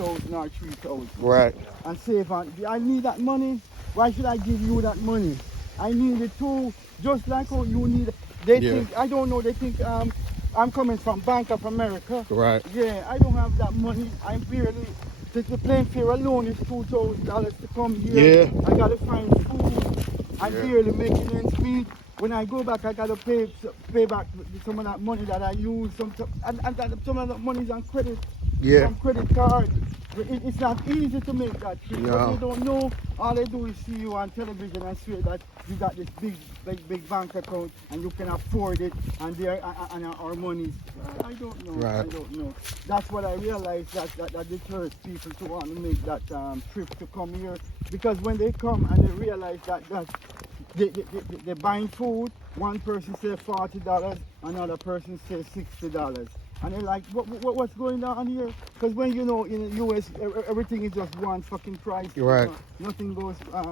2,000 or 3,000. Right. And save on. I need that money. Why should I give you that money? I need it too. Just like how you need it. They think, I don't know, they think I'm coming from Bank of America. Right. Yeah, I don't have that money. I'm barely, the plane fare alone is $2,000 to come here. Yeah. I gotta find food. I'm barely making ends meet. When I go back, I gotta pay back some of that money that I use. Some of that money is on credit. Yeah. Some credit card. It's not easy to make that trip. No. But they don't know. All they do is see you on television and swear that you got this big bank account and you can afford it, and our money. I don't know. Right. I don't know. That's what I realized that deters people to want to make that trip to come here, because when they come and they realize that they're buying food, one person says $40, another person says $60. And they're like, what's going on here? Because when you know in the US, everything is just one fucking price. Right. Nothing goes up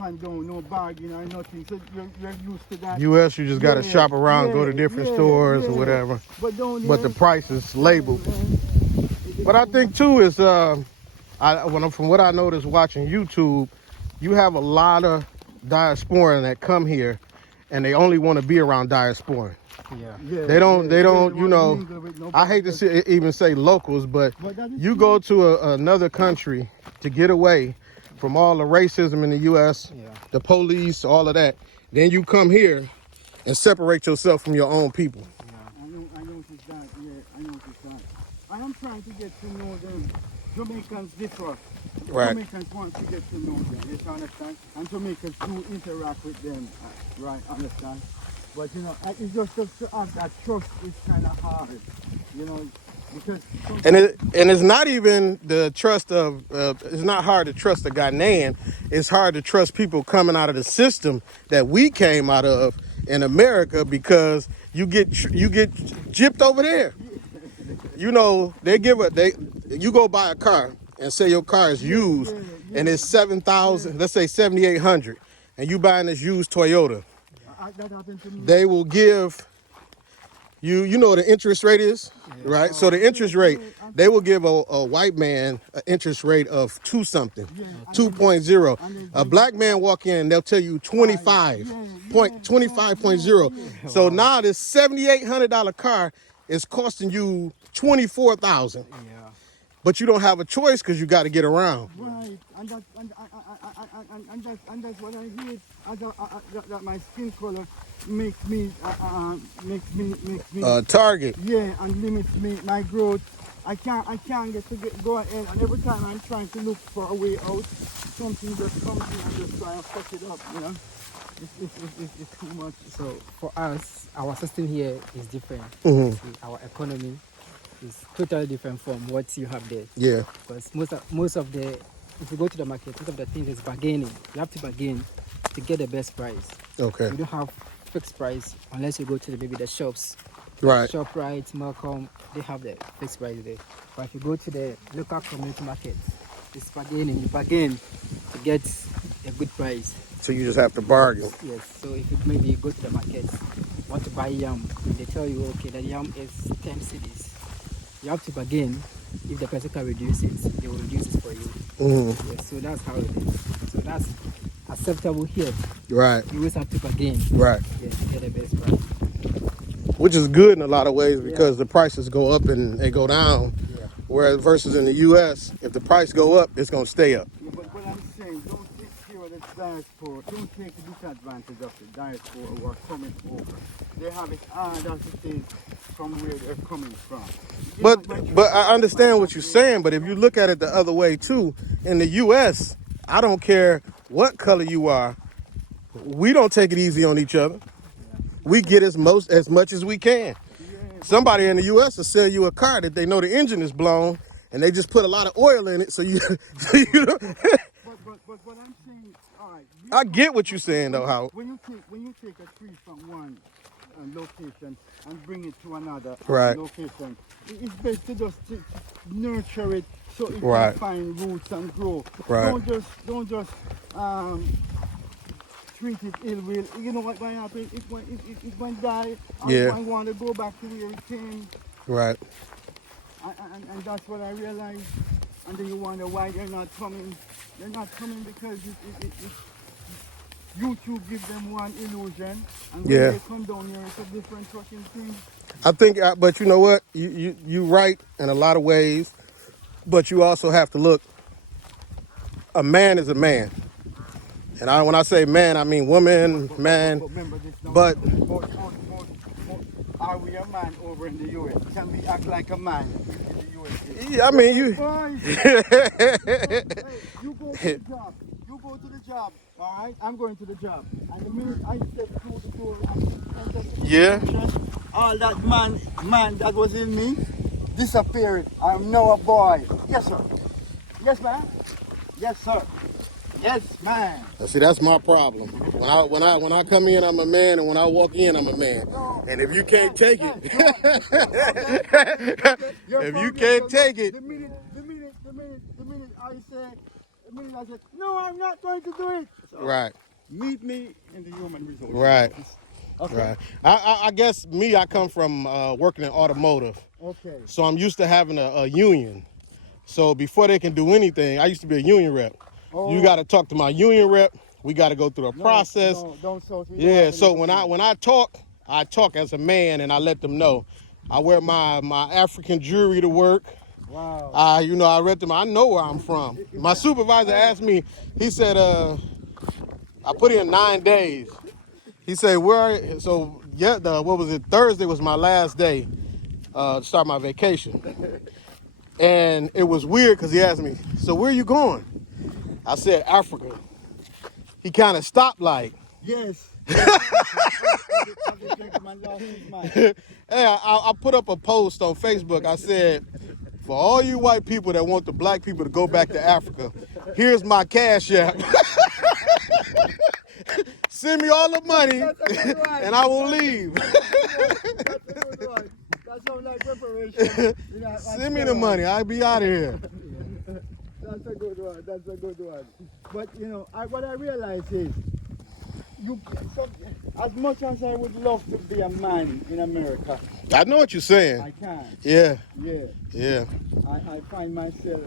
and down, no bargain or nothing. So you're used to that. US, you just got to shop around, go to different stores or whatever. But the price is labeled. But I think too is, from what I noticed watching YouTube, you have a lot of diasporan that come here and they only want to be around diasporan. They don't, you know, I hate to even say locals, but you go to another country to get away from all the racism in the U.S., the police, all of that. Then you come here and separate yourself from your own people. I noticed that, I noticed that. I am trying to get to know them. Jamaicans differ. Right. Jamaicans want to get to know them, you understand? And Jamaicans do interact with them, right, understand? But you know, it's just to have that trust is kind of hard, you know, because and it's not even the trust of it's not hard to trust a Ghanaian. It's hard to trust people coming out of the system that we came out of in America, because you get gypped over there. You know, you go buy a car and say your car is used and it's 7,000, let's say 7,800, and you buying this used Toyota. that happened to me. They will give you know what the interest rate is, right? So the interest rate, they will give a white man an interest rate of 2.0. A black man walk in, they'll tell you 25.0. So now this $7,800 car is costing you $24,000. But you don't have a choice because you got to get around. Right, and that's what I hate. That my skin color makes me Target. Yeah, and limits me my growth. I can't go ahead, and every time I'm trying to look for a way out, something just comes in and just try and fuck it up, you know. It's too much. So for us, our system here is different. Our economy is totally different from what you have there. Yeah. Because most of the, if you go to the market, most of the things is bargaining. You have to bargain to get the best price. Okay. You don't have fixed price unless you go to maybe the shops. Right. ShopRite, Malcolm, they have the fixed price there. But if you go to the local community market, it's bargaining. You bargain to get a good price. So you just have to bargain. Yes. So if you maybe go to the market, want to buy yam, they tell you, okay, the yam is 10 cedis. You have to bargain. If the person can reduce it, they will reduce it for you. Yes, so that's how it is. So that's acceptable here. Right. You always have to bargain. Right. Yes, to get the best price. Which is good in a lot of ways, because the prices go up and they go down. Whereas versus in the U.S., if the price go up, it's going to stay up. Yeah, but what I'm saying, don't take care of the diaspora. Don't take disadvantage of the diaspora who are coming over. They have it hard as it is from where they're coming from. But I understand what you're saying. But if you look at it the other way too, in the U.S., I don't care what color you are, we don't take it easy on each other. We get as much as we can. Somebody in the U.S. will sell you a car that they know the engine is blown, and they just put a lot of oil in it, so you. But what I'm saying, all right. I get what you're saying though, how when you take a tree from one location and bring it to another location, it's best to just nurture it so it can find roots and grow. Right. Don't just treat it ill will. You know what might happen? It might die. I want to go back to where it came. Right. And that's what I realized. and then you wonder why they're not coming. They're not coming because YouTube gives them one illusion, and when Yeah. they come down here, it's a different fucking thing. I think, but you know what? You right in a lot of ways, but you also have to look. A man is a man, and when I say man, I mean woman, man. But remember this now. But Are we a man over in the US? Can we act like a man in the US? yeah, I mean you. Boys, you go to the job. You go to the job. All right, I'm going to the job. And the minute I step through the door, Yeah. all that man that was in me disappeared. I'm now a boy. Yes, sir. Yes, ma'am. Yes, sir. Yes, man. See, that's my problem. When I come in, I'm a man, and when I walk in, I'm a man. And if you can't take it, if you can't take it, The minute I said, no, I'm not going to do it. So, right, meet me in the human resources right, office. Okay. right. I guess I come from working in automotive, Okay. so I'm used to having a union. So before they can do anything, I used to be a union rep. Oh. You got to talk to my union rep. We got to go through a process. No, don't so. Yeah. So when I talk as a man, and I let them know. I wear my African jewelry to work. Wow. I let them. I know where I'm from. My supervisor asked me. He said, I put in 9 days. He said, where? So yeah, what was it? Thursday was my last day to start my vacation. And it was weird because he asked me, so where are you going? I said, Africa. He kind of stopped like. Yes. Hey, I put up a post on Facebook. I said, for all you white people that want the black people to go back to Africa, here's my cash app. Send me all the money and I will leave. That sounds like preparation. Send me the money. I'll be out of here. That's a good one. That's a good one. But what I realize is, as much as I would love to be a man in America, I know what you're saying. I can't. Yeah. Yeah. Yeah. I find myself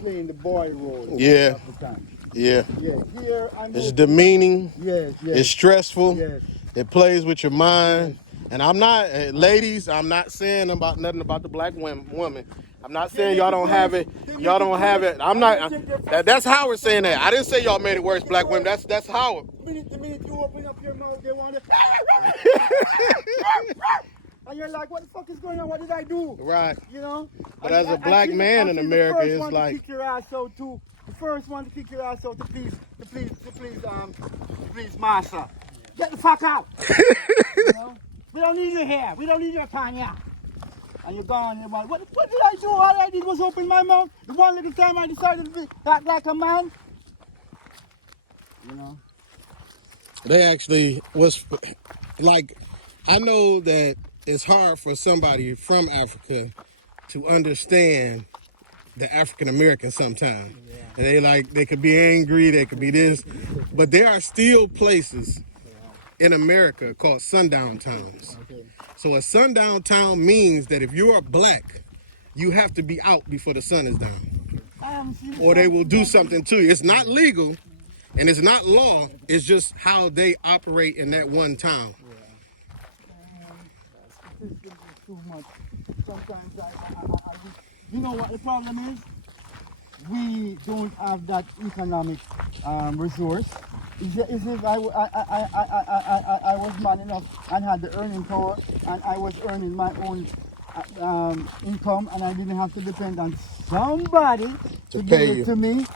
playing the boy role. Yeah. Half the time. Yeah. Yeah. Here I'm. It's demeaning. Yes. Yes. It's stressful. Yes. It plays with your mind. And I'm not, ladies, I'm not saying nothing about the black woman. I'm not saying y'all don't have it. Y'all don't have it. I'm not. That's Howard saying that. I didn't say y'all made it worse, black women. That's Howard. The minute you open up your mouth, they want to. And you're like, what the fuck is going on? What did I do? Right. But And as a black man in America, it's like. like. To kick your ass out too. The first one to kick your ass out to please master. Get the fuck out. We don't need you here. We don't need your panya. And you're gone. You're like, what did I do? All I did was open my mouth. The one little time I decided to act like a man. They actually was like, I know that it's hard for somebody from Africa to understand the African American sometimes. Yeah. And they could be angry, they could be this, but there are still places in America called sundown towns. Okay. So a sundown town means that if you're black, you have to be out before the sun is down. Or they will do something to you. It's not legal and it's not law, it's just how they operate in that one town. It's too much. Sometimes you know what the problem is? We don't have that economic resource. If I was man enough and had the earning power and I was earning my own income and I didn't have to depend on somebody to give it to me,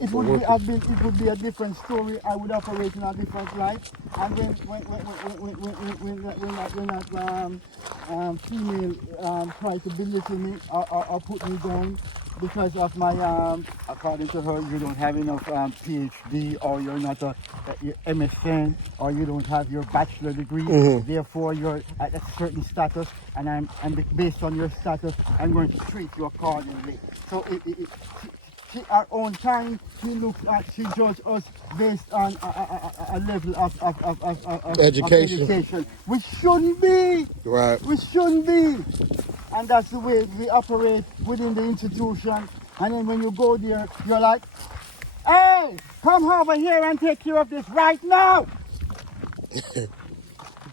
it would be a different story. I would operate in a different life. And when that female try to belittle me or put me down because of my according to her, you don't have enough PhD, or you're not a MSN, or you don't have your bachelor degree. Mm-hmm. Therefore, you're at a certain status, and based on your status, I'm going to treat you accordingly. So she, our own kind, she judges us based on a level of education, which shouldn't be. Right. Which shouldn't be. And that's the way we operate within the institution. And then when you go there, you're like, hey, come over here and take care of this right now.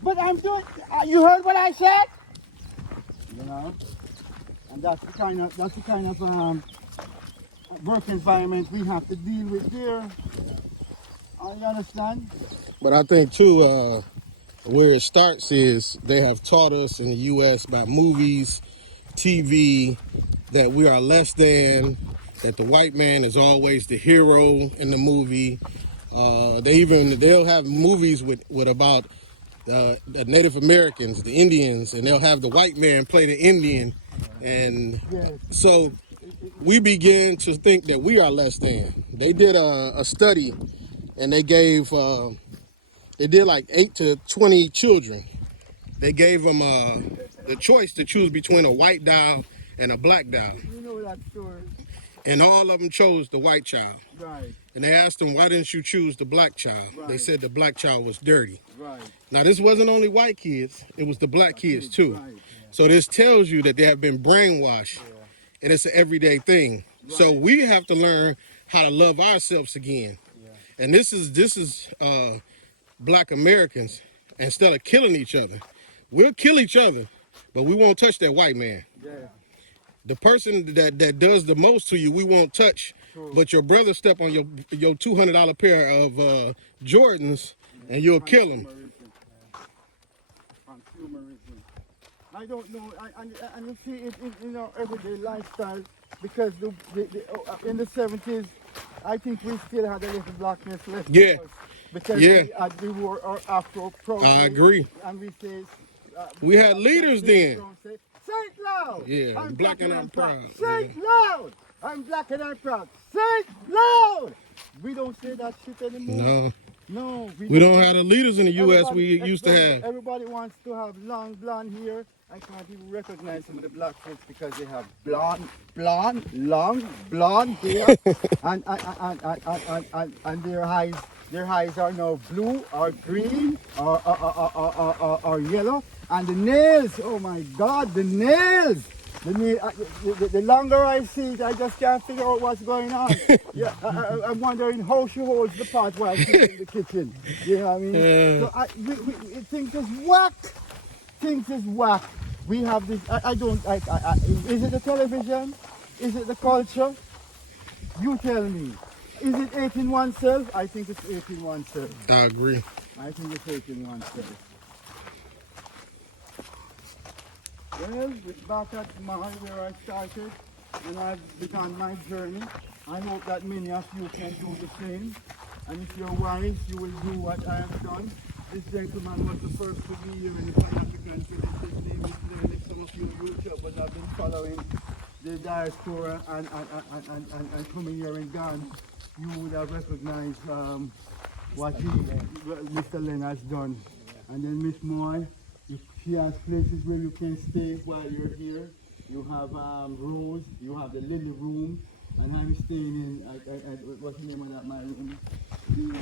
But I'm doing, you heard what I said? You know? And that's the kind of work environment we have to deal with there. You understand? But I think too, where it starts is they have taught us in the U.S. by movies, TV, that we are less than, that the white man is always the hero in the movie. They'll have movies with about the Native Americans, the Indians, and they'll have the white man play the Indian, and Yes. so we begin to think that we are less than. They did a study, and they did like 8 to 20 children. They gave them the choice to choose between a white doll and a black doll. You know that story. And all of them chose the white child. Right. And they asked them, why didn't you choose the black child? Right. They said the black child was dirty. Right. Now, this wasn't only white kids, it was the black kids too. Right. So this tells you that they have been brainwashed, and it's an everyday thing. Right. So we have to learn how to love ourselves again. And this is black Americans, instead of killing each other. We'll kill each other, but we won't touch that white man. Yeah. The person that does the most to you, we won't touch. True. But your brother step on your $200 pair of Jordans, and you'll kill him. Consumerism. I don't know, and you see it in our everyday lifestyle, because in the 70s, I think we still had a little blackness left. Yeah. Because we wore our Afro proudly. I agree. And we say, We had leaders then. Say it loud. Yeah, I'm black and I'm proud. Say it loud. I'm black and I'm proud. Say it loud. We don't say that shit anymore. No, we don't have the leaders in the U.S. we used to have. Everybody wants to have long blonde hair. I can't even recognize some of the black folks because they have long blonde hair, and their eyes are now blue or green or yellow, and the nails. Oh my God, the nails! The longer I see it, I just can't figure out what's going on. Yeah, I'm wondering how she holds the pot while she's in the kitchen. You know what I mean? So things is whack. Things is whack. We have this. Is it the television? Is it the culture? You tell me. Is it 18 oneself? I think it's 18 oneself. I agree. I think it's 18 oneself. Well, it's back at where I started, and I've begun my journey. I hope that many of you can do the same. And if you're wise, you will do what I have done. This gentleman was the first to be here in the South African village. His name is Glenn. If some of you will look up, but I've been following the diaspora and coming here in Ghana, you would have recognized what Mr. Len has done. And then Miss Moy, she has places where you can stay while you're here. You have Rose, you have the Lily Room, and I'm staying in, what's the name of that, my room? The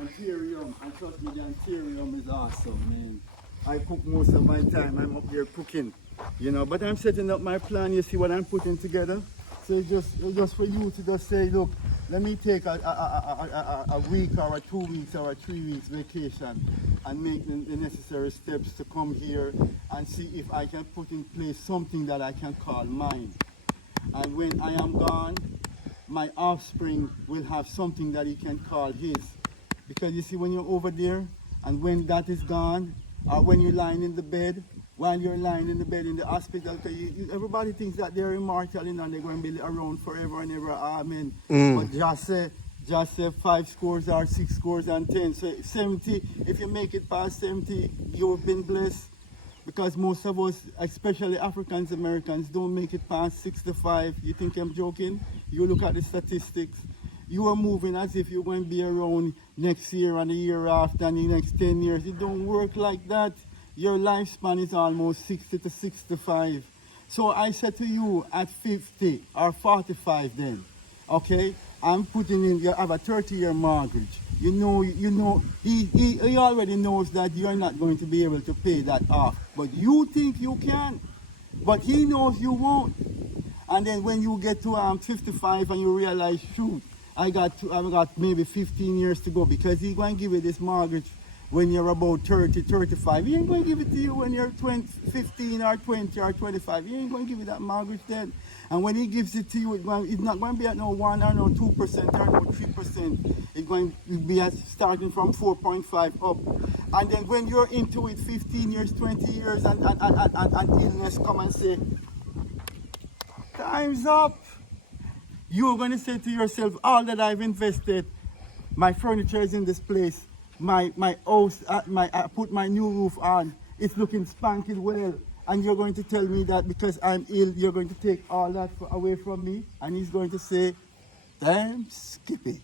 Anthurium. And trust me, the Anthurium is awesome, man. I cook most of my time, I'm up there cooking, you know, but I'm setting up my plan. You see what I'm putting together? So it's just for you to just say, look, let me take a week or 2 weeks or 3 weeks vacation and make the necessary steps to come here and see if I can put in place something that I can call mine. And when I am gone, my offspring will have something that he can call his. Because you see, when you're over there and when that is gone, or when you're lying in the bed, while you're lying in the bed in the hospital, everybody thinks that they're immortal, you know, and they're going to be around forever and ever, amen. But just say 5 scores or 6 scores and 10. So 70, if you make it past 70, you've been blessed. Because most of us, especially Africans, Americans, don't make it past 65. You think I'm joking? You look at the statistics. You are moving as if you're going to be around next year and the year after and the next 10 years. It don't work like that. Your lifespan is almost 60 to 65. So I said to you at 50 or 45 then, okay, I'm putting in, you have a 30-year mortgage. You know, he already knows that you're not going to be able to pay that off. But you think you can. But he knows you won't. And then when you get to 55 and you realize, shoot, I got maybe 15 years to go, because he's going to give you this mortgage when you're about 30, 35. He ain't going to give it to you when you're 15 or 20 or 25. He ain't going to give you that mortgage then. And when he gives it to you, it's not going to be at no 1 or no 2% or no 3%. It's going to be starting from 4.5 up. And then when you're into it 15 years, 20 years, and illness come and say, time's up. You're going to say to yourself, all that I've invested, my furniture is in this place, my house, I put my new roof on, it's looking spanking well, and you're going to tell me that because I'm ill, you're going to take all that away from me? And he's going to say, damn Skippy.